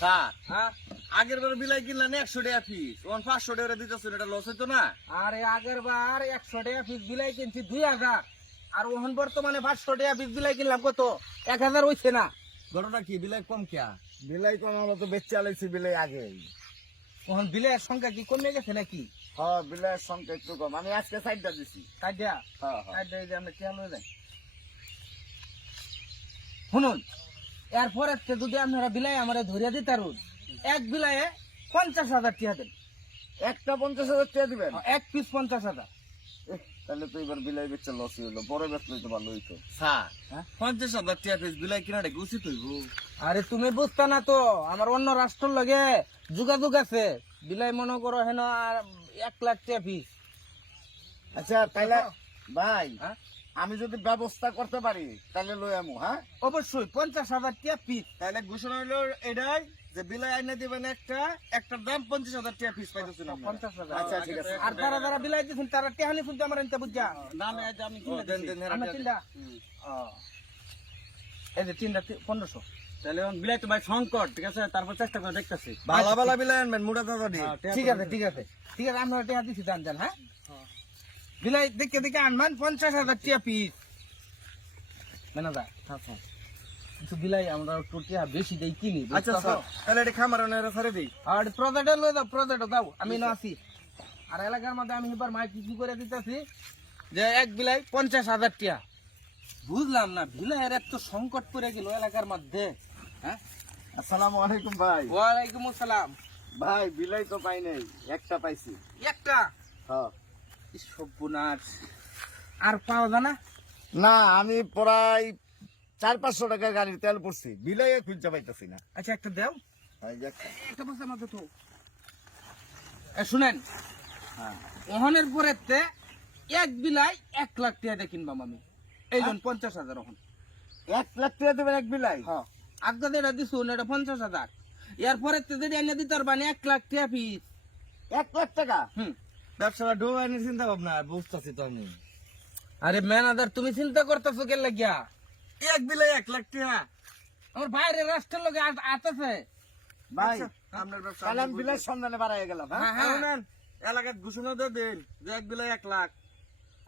Sir হ্যাঁ আগের বার বিলাই কিনলেন 100 টাকা পিস, ওখান 500 টাকা দিতেছেন, এটা লস হইতো না? আরে আগের বার 100 টাকা পিস বিলাই কিনছি 2000, আর ওহন বর্তমানে 500 টাকা পিস বিলাই কিনলাম কত 1000 হইছে না। ঘটনা কি, বিলাই কম কিয়া? বিলাই কম আমরা তো বেচে আলাইছি বিলাই আগে। ওহন বিলাইয়ের সংখ্যা কি কমে গেছে নাকি? হ্যাঁ বিলাইয়ের সংখ্যা একটু কম, আমি আজকে 4টা দিছি। কাটিয়া হ্যাঁ হ্যাঁ কাটিয়া এই যে আমরা খেয়াল হয়ে যাই। শুনুন, এরপরে যদি আপনারা বিলাই আমারে ধরিয়া দিতারুন, এক বিলাইয়ে 50,000 টাকা দেন। একটা 50,000 টাকা দিবেন? এক পিস 50,000। তাহলে তো এবার বিলাই বেচে লসই হলো, বড় বেচলে তো ভালো হইতো। স্যার হ্যাঁ? 50,000 টাকা পিস বিলাই কিনাটা কি উচিত হইব? আরে তুমি বুঝতা না তো, আমার অন্য রাষ্ট্রের লগে যোগাযোগ আছে। বিলাই মনে করো হেন আর 1 লাখ টাকা পিস। আচ্ছা তাহলে ভাই হ্যাঁ? আমি যদি ব্যবস্থা করতে পারি তাহলে লই আমু। হ্যাঁ অবশ্যই 50,000 টাকা পিস। তাহলে ঘোষণা হলো এটাই যে বিলাই আইনা দিবেন একটার দাম 50,000 টাকা পিস পাইতেছেন আপনারা। 50,000। আচ্ছা ঠিক আছে। আর যারা যারা বিলাই দিচ্ছেন তারা টেহানি শুনতে আমার এনতে বুঝা দামে আজ আমি ও, কিনে দেন, দিছি। দেন, আমরা চিন্তা এই যে 1500। তাহলে এখন বিলাই তো ভাই সংকট, ঠিক আছে, তারপর চেষ্টা করে দেখতেছি। ভালা ভালা বিলাই আনবেন, মুড়া দাদা দি। ঠিক আছে ঠিক আছে ঠিক আছে, আমরা টেহা দিচ্ছি জান জান। হ্যাঁ বিলাই দেখে দেখে আনমান 50,000 টাকা পিস। মেনা দা কিছু বিলাই আমরা একটু টাকা বেশি দেই কিনি। আচ্ছা স্যার, তাহলে এটা খামার ওনারা ছেড়ে দিই। আর প্রজেক্টে লই দাও, প্রজেক্টে দাও, আমি না আছি। আর এলাকার মধ্যে আমি এবার মাইক কি করে দিতেছি যে এক বিলাই 50,000 টাকা। বুঝলাম না বিলাইয়ের এত সংকট পড়ে গেল এলাকার মধ্যে। হ্যাঁ আসসালামু আলাইকুম ভাই। ওয়ালাইকুম আসসালাম। ভাই বিলাই তো পাই নাই, একটা পাইছি। একটা হ্যাঁ সর্বনাশ, আর পাওয়া যায় না? না আমি প্রায় 400-500 টাকার গাড়ির তেল পড়ছি, বিলাই খুঁজে পাইতেছি না। আচ্ছা একটা দেও, এই যে একটা। একটা বসে আমাদের তো শুনেন। হ্যাঁ ওহনের পরে এক বিলাই 1 লাখ টাকা দিয়ে কিনবাম আমি। এই লোন 50,000 ওহন। 1 লাখ টাকা দেবেন এক বিলাই? হ্যাঁ আগে যেটা দিছুন এটা 50,000, এরপরে যেটা এনে দিতে পারবানি 1 লাখ টাকা পিস। 1 লাখ টাকা? হুম। ব্যবসাটা ডোবাইনের চিন্তা ভাবনা বুঝতেছি তো আমি। আরে ম্যানেজার তুমি চিন্তা করতেছো কে লাগিয়া? এক বিলাই 1 লাখ টাকা। আমার বাইরের রাষ্ট্রের লোক আসতেছে। ভাই আপনার ব্যবসা তাহলে আমি বিলাই সন্ধানে বাড়াই গেলাম। হ্যাঁ হ্যাঁ নেন, এলাকার ঘোষণা দিয়ে দিন যে এক বিলাই 1 লাখ।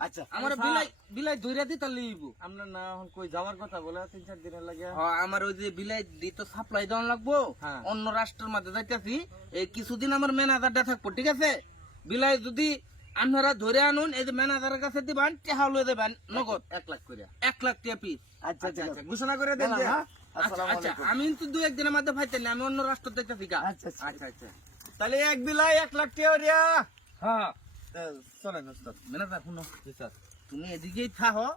আচ্ছা আমার বিলাই বিলাই ধইরা দিতে লইব। আপনার না এখন কই যাওয়ার কথা বলে 3-4 দিনের লাগে। আমার ওই যে বিলাই দিতে সাপ্লাই দেওয়ান লাগবো, হ্যাঁ। অন্য রাষ্ট্রের মধ্যে যাইতেছি। এই কিছুদিন আমার ম্যানেজারটা থাকবো, ঠিক আছে? বিলাই যদি আপনারা ধরে আনুন, এই যে ম্যানেজারের কাছে দিবেন, টেহা লয়ে দেবেন নগদ 1 লাখ করে। 1 লাখ টাকা পিস। আচ্ছা আচ্ছা ঠিক আচ্ছা, আছে। ঘোষণা করে দেন। গেলাম, হ্যাঁ? আচ্ছা আসসালামু আচ্ছা, আলাইকুম। আমি কিন্তু 2-1 দিনের মধ্যে ফাইতেন না, আমি অন্য রাষ্ট্র যাইতেছি গা। আচ্ছা আচ্ছা। আচ্ছা আচ্ছা, তাহলে এক বিলাই 1 লাখ টাকা দিয়া হ্যাঁ চলেন ওস্তাদ। ম্যানেজার শুনো, জি স্যার। তুমি এদিকেই থাকো,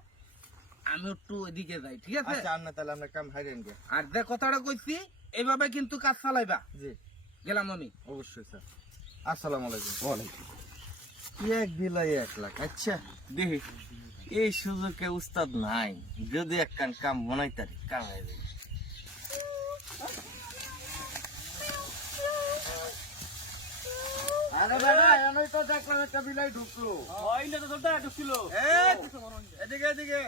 আমি একটু এদিকে যাই, ঠিক আছে? আচ্ছা আমরা তাহলে আমরা কাম হাইরেন গে। আর যে কথাটা কইছি এইভাবে কিন্তু কাজ চালাইবা। জি গেলাম আমি। অবশ্যই স্যার। আসসালামু আলাইকুম। ওয়ালাইকুম। এক বিলাই 1 লাখ। আচ্ছা দেখি এই সুযোগে উস্তাদ নাই, যদি এক কাম বানাইতারি কাম হয়ে যাবে। আরে বাবা এনই তো দেখলাম একটা বিলাই ঢুকলো। ওইটা তো তোরটা ঢুকছিল। এদিকে এদিকে।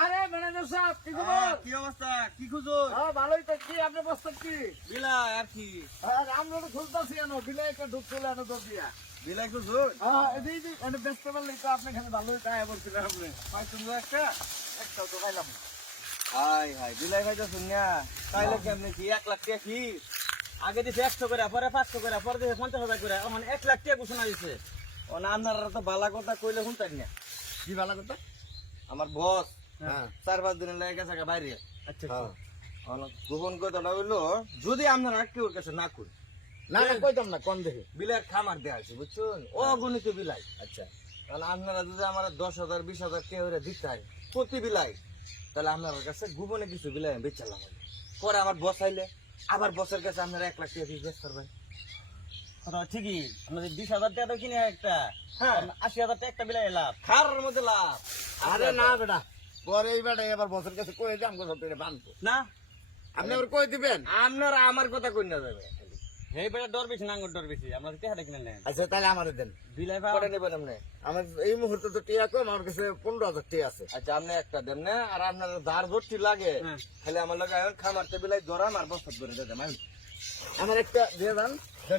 আরে ম্যানেজার সাহেব কি খবর? কি অবস্থা, কি খুঁজো? হ্যাঁ ভালোই তো। কি আপনি বসছেন কি? বিলাই আর কি? আর আমরা তো খুলতেছি এনো, বিলাই একটা ঢুকছিল এনো তো দিয়া। বিলাই খুঁজো? হ্যাঁ এদিকে এনে ব্যস্ত পারলেই তো আপনি এখানে ভালোই টাকা বলছিলেন আপনি। পাইছেন তো একটা? একটাও তো খাইলাম না। হাই হাই, বিলাই খাইতে শুনিয়া তাইলে কেমনে কি 1 লাখ টাকা কি? আগে দিছে 100 করে, পরে 500 করে, পরে দিছে 50,000 করে, এখন 1 লাখ টাকা ঘোষণা দিছে। ও না, আপনারা তো বালা কথা কইলে শুনতেন না। কি ভালো কথা? আমার বস হ্যাঁ 4-5 দিনের লাগে গেছে গা বাইরে। আচ্ছা হ্যাঁ। গোপন কথাটা হইলো, যদি আপনারা কেউ কাছে না করি, না না কইতাম না, কোন দেখে? বিলাইয়ের খামার দেওয়া আছে বুঝছেন, অগণিত বিলাই। আচ্ছা তাহলে আপনারা যদি আমার 10,000 20,000 কেউ দিতে হয় প্রতি বিলাই, তাহলে আপনার কাছে গোপনে কিছু বিলাই আমি বেচালাম। পরে আমার বস আইলে আবার বসের কাছে আপনারা 1 লাখ টাকা পিস বেচ করবেন। কথা ঠিকই, আমাদের 20,000 টাকা তো কিনে একটা, হ্যাঁ 80,000 টাকা একটা বিলাই লাভ। খারার মধ্যে লাভ। আরে না বেটা, পরে এই বেটা এবার বসের কাছে কয়ে যে আমাকে সব বানতো। না আপনি আবার কই দিবেন? আপনারা আমার কথা কই না যাবে। এই বেটা ডর বেশি, নাঙ্গর ডর বেশি, আমরা টাকাটা কিনে নেন। আচ্ছা তাহলে আমারে দেন। বিলাই পরে নেবেন আপনি। আমার এই মুহূর্তে তো টিয়া কম, আমার কাছে 15,000 টিয়া আছে। আচ্ছা আপনি একটা দেন না, আর আপনার ধার ভর্তি লাগে হ্যাঁ। খালি আমার লাগে এখন খামারতে বিলাই ধরাম আর বস্তা ধরে দেন। আমার একটা দিয়ে দেন।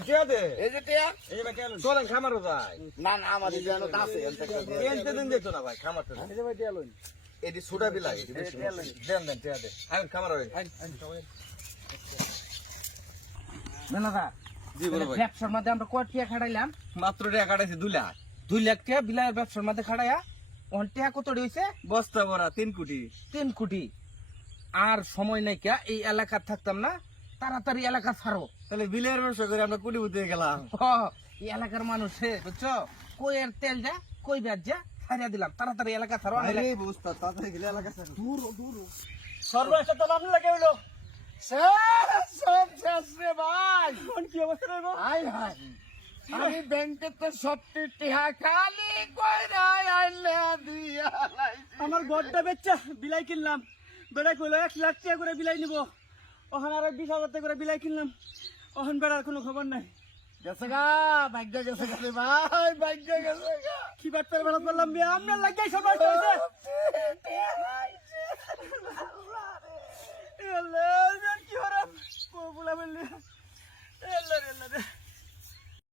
টিয়া দে এই যে টিয়া। এই যে ভাই টিয়া লইন। চলেন খামারও যাই না না আমার এই যে আছে এনতে একটা দিয়ে দেন। এনতে দিন দিত না ভাই খামারতে এই যে ভাই টিয়া লইন। এটি ছোটা বিলাই এটি বেশি দেন দেন টিয়া দে আইন খামার হই মেলাদা জি বড় ভাই ব্যবসার মধ্যে আমরা কয় টিয়া খাটাইলাম? মাত্র টাকা কাটাইছি 2 লাখ 2 লাখ টাকা বিলাইয়ের ব্যবসার মধ্যে খাটাইয়া ওখান টাকা কত হইছে? বস্তা ভরা 3 কোটি 3 কোটি। আর সময় নাই কে এই এলাকা থাকতাম না, তাড়াতাড়ি এলাকা ছাড়ো। তাহলে বিলের ব্যবসা করে আমরা কোটিপতি হয়ে গেলাম এই এলাকার মানুষ বুঝছো, কই এর তেল যা কই ব্যাজ যা ছাড়িয়া দিলাম, তাড়াতাড়ি এলাকা ছাড়ো। বুঝতা তাড়াতাড়ি গেলে এলাকা ছাড়ো সর্বশেষ তো নাম লাগে হইলো। সব শেষ রে ভাই। কোন কি অবস্থা রইব? হাই হাই আমি ব্যাংকে তো সত্যি টিহা খালি কইরা আইলে দিয়া লাইছি। আমার গড়টা বেচা বিলাই কিনলাম। বেড়া কইলো 1 লাখ টাকা করে বিলাই নিব। ওখানে আর 20,000 টাকা করে বিলাই কিনলাম। ওখান বেড়ার কোনো খবর নাই। গেছে গা ভাগ্য গেছে গা রে ভাই, ভাগ্য গেছে গা। কি বার্তার বেড়া করলাম আপনার লাগাই সবাই হয়েছে।